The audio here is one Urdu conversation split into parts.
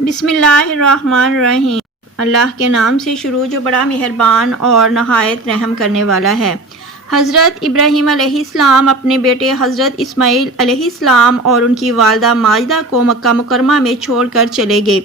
بسم اللہ الرحمن الرحیم۔ اللہ کے نام سے شروع جو بڑا مہربان اور نہایت رحم کرنے والا ہے۔ حضرت ابراہیم علیہ السلام اپنے بیٹے حضرت اسماعیل علیہ السلام اور ان کی والدہ ماجدہ کو مکہ مکرمہ میں چھوڑ کر چلے گئے۔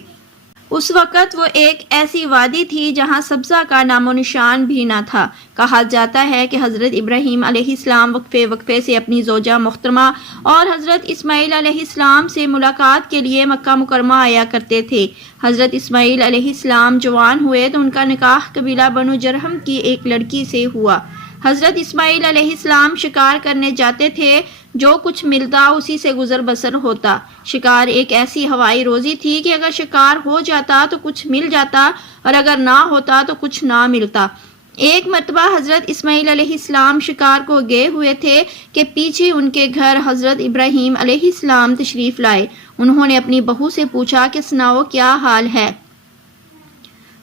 اس وقت وہ ایک ایسی وادی تھی جہاں سبزہ کا نام و نشان بھی نہ تھا۔ کہا جاتا ہے کہ حضرت ابراہیم علیہ السلام وقفے وقفے سے اپنی زوجہ محترمہ اور حضرت اسماعیل علیہ السلام سے ملاقات کے لیے مکہ مکرمہ آیا کرتے تھے۔ حضرت اسماعیل علیہ السلام جوان ہوئے تو ان کا نکاح قبیلہ بنو جرہم کی ایک لڑکی سے ہوا۔ حضرت اسماعیل علیہ السلام شکار کرنے جاتے تھے، جو کچھ ملتا اسی سے گزر بسر ہوتا۔ شکار ایک ایسی ہوائی روزی تھی کہ اگر شکار ہو جاتا تو کچھ مل جاتا اور اگر نہ ہوتا تو کچھ نہ ملتا۔ ایک مرتبہ حضرت اسماعیل علیہ السلام شکار کو گئے ہوئے تھے کہ پیچھے ان کے گھر حضرت ابراہیم علیہ السلام تشریف لائے۔ انہوں نے اپنی بہو سے پوچھا کہ سناؤ کیا حال ہے؟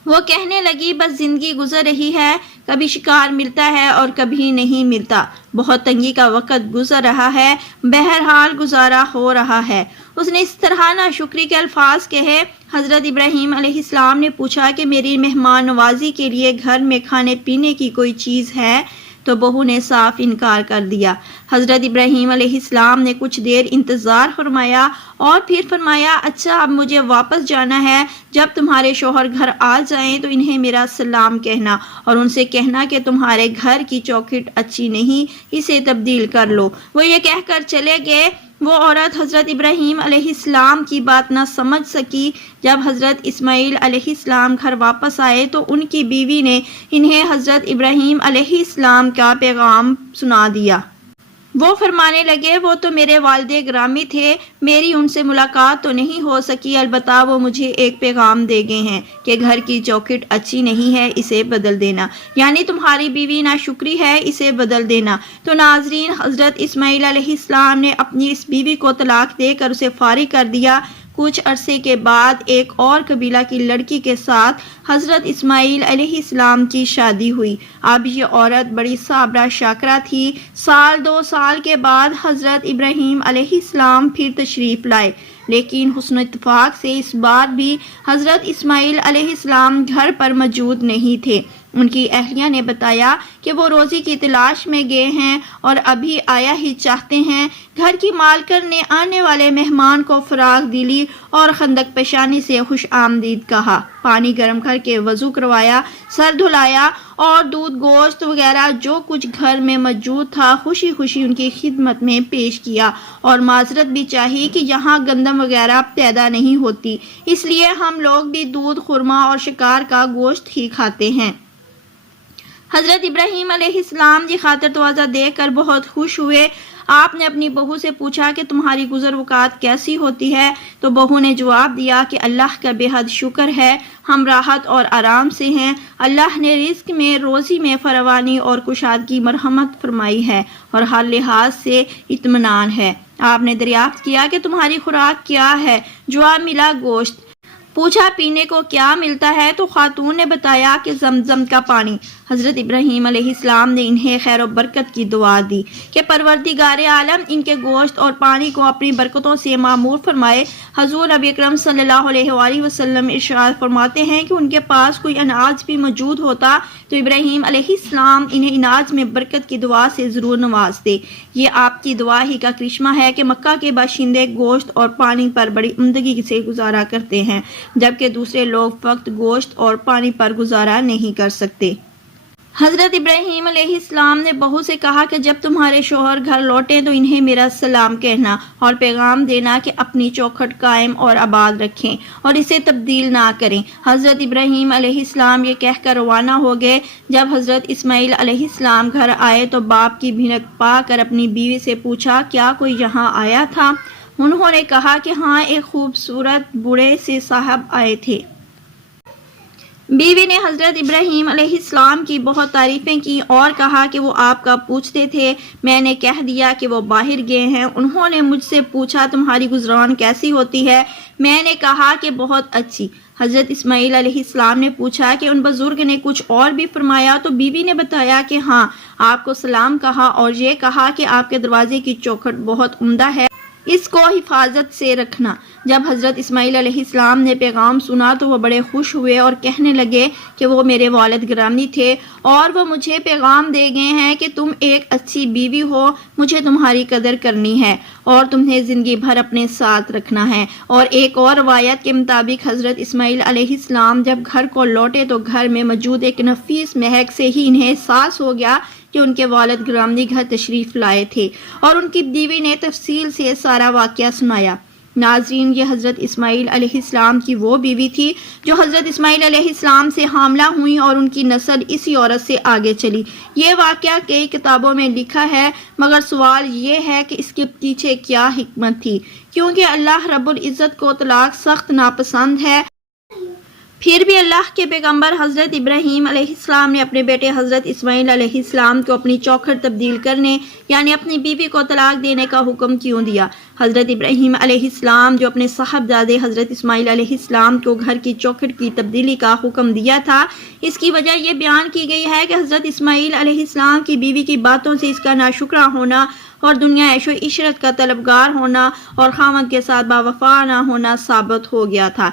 وہ کہنے لگی بس زندگی گزر رہی ہے، کبھی شکار ملتا ہے اور کبھی نہیں ملتا، بہت تنگی کا وقت گزر رہا ہے، بہرحال گزارا ہو رہا ہے۔ اس نے اس طرح ناشکری کے الفاظ کہے۔ حضرت ابراہیم علیہ السلام نے پوچھا کہ میری مہمان نوازی کے لیے گھر میں کھانے پینے کی کوئی چیز ہے؟ تو بہو نے صاف انکار کر دیا۔ حضرت ابراہیم علیہ السلام نے کچھ دیر انتظار فرمایا اور پھر فرمایا اچھا اب مجھے واپس جانا ہے، جب تمہارے شوہر گھر آ جائیں تو انہیں میرا سلام کہنا اور ان سے کہنا کہ تمہارے گھر کی چوکھٹ اچھی نہیں، اسے تبدیل کر لو۔ وہ یہ کہہ کر چلے گئے۔ وہ عورت حضرت ابراہیم علیہ السلام کی بات نہ سمجھ سکی۔ جب حضرت اسماعیل علیہ السلام گھر واپس آئے تو ان کی بیوی نے انہیں حضرت ابراہیم علیہ السلام کا پیغام سنا دیا۔ وہ فرمانے لگے وہ تو میرے والد گرامی تھے، میری ان سے ملاقات تو نہیں ہو سکی، البتہ وہ مجھے ایک پیغام دے گئے ہیں کہ گھر کی چوکھٹ اچھی نہیں ہے، اسے بدل دینا، یعنی تمہاری بیوی ناشکری ہے، اسے بدل دینا۔ تو ناظرین، حضرت اسماعیل علیہ السلام نے اپنی اس بیوی کو طلاق دے کر اسے فارغ کر دیا۔ کچھ عرصے کے بعد ایک اور قبیلہ کی لڑکی کے ساتھ حضرت اسماعیل علیہ السلام کی شادی ہوئی۔ اب یہ عورت بڑی صابرہ شاکرہ تھی۔ سال 2 سال کے بعد حضرت ابراہیم علیہ السلام پھر تشریف لائے، لیکن حسن اتفاق سے اس بار بھی حضرت اسماعیل علیہ السلام گھر پر موجود نہیں تھے۔ ان کی اہلیہ نے بتایا کہ وہ روزی کی تلاش میں گئے ہیں اور ابھی آیا ہی چاہتے ہیں۔ گھر کی مالکن نے آنے والے مہمان کو فراخ دلی اور خندق پیشانی سے خوش آمدید کہا، پانی گرم کر کے وضو کروایا، سر دھلایا اور دودھ گوشت وغیرہ جو کچھ گھر میں موجود تھا خوشی خوشی ان کی خدمت میں پیش کیا اور معذرت بھی چاہی کہ یہاں گندم وغیرہ پیدا نہیں ہوتی، اس لیے ہم لوگ بھی دودھ، خرما اور شکار کا گوشت ہی کھاتے ہیں۔ حضرت ابراہیم علیہ السلام کی خاطر تواضع دیکھ کر بہت خوش ہوئے۔ آپ نے اپنی بہو سے پوچھا کہ تمہاری گزر اوقات کیسی ہوتی ہے؟ تو بہو نے جواب دیا کہ اللہ کا بے حد شکر ہے، ہم راحت اور آرام سے ہیں، اللہ نے رزق میں، روزی میں فراوانی اور کشادگی مرحمت فرمائی ہے اور ہر لحاظ سے اطمینان ہے۔ آپ نے دریافت کیا کہ تمہاری خوراک کیا ہے؟ جواب ملا گوشت۔ پوچھا پینے کو کیا ملتا ہے؟ تو خاتون نے بتایا کہ زمزم کا پانی۔ حضرت ابراہیم علیہ السلام نے انہیں خیر و برکت کی دعا دی کہ پروردگار عالم ان کے گوشت اور پانی کو اپنی برکتوں سے معمور فرمائے۔ حضور نبی اکرم صلی اللہ علیہ وآلہ وسلم ارشاد فرماتے ہیں کہ ان کے پاس کوئی اناج بھی موجود ہوتا تو ابراہیم علیہ السلام انہیں اناج میں برکت کی دعا سے ضرور نوازتے۔ یہ آپ کی دعا ہی کا کرشمہ ہے کہ مکہ کے باشندے گوشت اور پانی پر بڑی عمدگی سے گزارا کرتے ہیں، جبکہ دوسرے لوگ فقط گوشت اور پانی پر گزارا نہیں کر سکتے۔ حضرت ابراہیم علیہ السلام نے بہو سے کہا کہ جب تمہارے شوہر گھر لوٹیں تو انہیں میرا سلام کہنا اور پیغام دینا کہ اپنی چوکھٹ قائم اور آباد رکھیں اور اسے تبدیل نہ کریں۔ حضرت ابراہیم علیہ السلام یہ کہہ کر روانہ ہو گئے۔ جب حضرت اسماعیل علیہ السلام گھر آئے تو باپ کی بھنک پا کر اپنی بیوی سے پوچھا کیا کوئی یہاں آیا تھا؟ انہوں نے کہا کہ ہاں، ایک خوبصورت بوڑھے سے صاحب آئے تھے۔ بیوی نے حضرت ابراہیم علیہ السلام کی بہت تعریفیں کی اور کہا کہ وہ آپ کا پوچھتے تھے۔ میں نے کہہ دیا کہ وہ باہر گئے ہیں۔ انہوں نے مجھ سے پوچھا تمہاری گزران کیسی ہوتی ہے؟ میں نے کہا کہ بہت اچھی۔ حضرت اسماعیل علیہ السلام نے پوچھا کہ ان بزرگ نے کچھ اور بھی فرمایا؟ تو بیوی نے بتایا کہ ہاں، آپ کو سلام کہا اور یہ کہا کہ آپ کے دروازے کی چوکھٹ بہت عمدہ ہے اس کو حفاظت سے رکھنا۔ جب حضرت اسماعیل علیہ السلام نے پیغام سنا تو وہ بڑے خوش ہوئے اور کہنے لگے کہ وہ میرے والد گرامی تھے اور وہ مجھے پیغام دے گئے ہیں کہ تم ایک اچھی بیوی ہو، مجھے تمہاری قدر کرنی ہے اور تمہیں زندگی بھر اپنے ساتھ رکھنا ہے۔ اور ایک اور روایت کے مطابق حضرت اسماعیل علیہ السلام جب گھر کو لوٹے تو گھر میں موجود ایک نفیس مہک سے ہی انہیں احساس ہو گیا کہ ان کے والد گرامی گھر تشریف لائے تھے، اور ان کی بیوی نے تفصیل سے سارا واقعہ سنایا۔ ناظرین، یہ حضرت اسماعیل علیہ السلام کی وہ بیوی تھی جو حضرت اسماعیل علیہ السلام سے حاملہ ہوئیں اور ان کی نسل اسی عورت سے آگے چلی۔ یہ واقعہ کئی کتابوں میں لکھا ہے، مگر سوال یہ ہے کہ اس کے پیچھے کیا حکمت تھی؟ کیونکہ اللہ رب العزت کو طلاق سخت ناپسند ہے، پھر بھی اللہ کے پیغمبر حضرت ابراہیم علیہ السلام نے اپنے بیٹے حضرت اسماعیل علیہ السلام کو اپنی چوکھٹ تبدیل کرنے یعنی اپنی بیوی کو طلاق دینے کا حکم کیوں دیا؟ حضرت ابراہیم علیہ السلام جو اپنے صاحبزادے حضرت اسماعیل علیہ السلام کو گھر کی چوکھٹ کی تبدیلی کا حکم دیا تھا، اس کی وجہ یہ بیان کی گئی ہے کہ حضرت اسماعیل علیہ السلام کی بیوی کی باتوں سے اس کا ناشکرا ہونا اور دنیا عیش و عشرت کا طلبگار ہونا اور خاوند کے ساتھ باوفا نہ ہونا ثابت ہو گیا تھا۔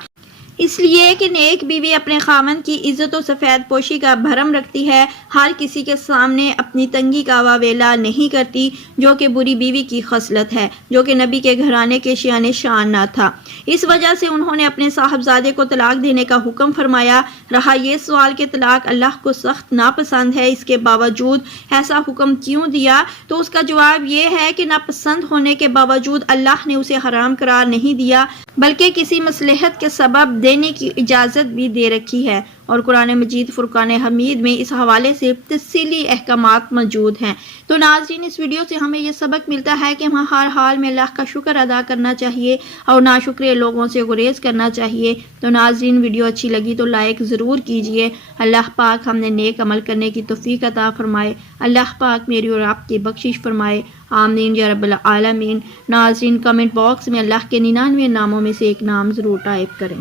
اس لیے کہ نیک بیوی اپنے خاوند کی عزت و سفید پوشی کا بھرم رکھتی ہے، ہر کسی کے سامنے اپنی تنگی کا واویلا نہیں کرتی، جو کہ بری بیوی کی خصلت ہے، جو کہ نبی کے گھرانے کے شان شان نہ تھا۔ اس وجہ سے انہوں نے اپنے صاحبزادے کو طلاق دینے کا حکم فرمایا۔ رہا یہ سوال کہ طلاق اللہ کو سخت ناپسند ہے، اس کے باوجود ایسا حکم کیوں دیا، تو اس کا جواب یہ ہے کہ ناپسند ہونے کے باوجود اللہ نے اسے حرام قرار نہیں دیا، بلکہ کسی مصلحت کے سبب دینے کی اجازت بھی دے رکھی ہے، اور قرآن مجید فرقان حمید میں اس حوالے سے تفصیلی احکامات موجود ہیں۔ تو ناظرین، اس ویڈیو سے ہمیں یہ سبق ملتا ہے کہ ہمیں ہر حال میں اللہ کا شکر ادا کرنا چاہیے اور ناشکرے لوگوں سے گریز کرنا چاہیے۔ تو ناظرین، ویڈیو اچھی لگی تو لائک ضرور کیجئے۔ اللہ پاک ہم نے نیک عمل کرنے کی توفیق عطا فرمائے۔ اللہ پاک میری اور آپ کی بخشش فرمائے، آمین یا رب العالمین۔ ناظرین، کمنٹ باکس میں اللہ کے 99 ناموں میں سے ایک نام ضرور ٹائپ کریں۔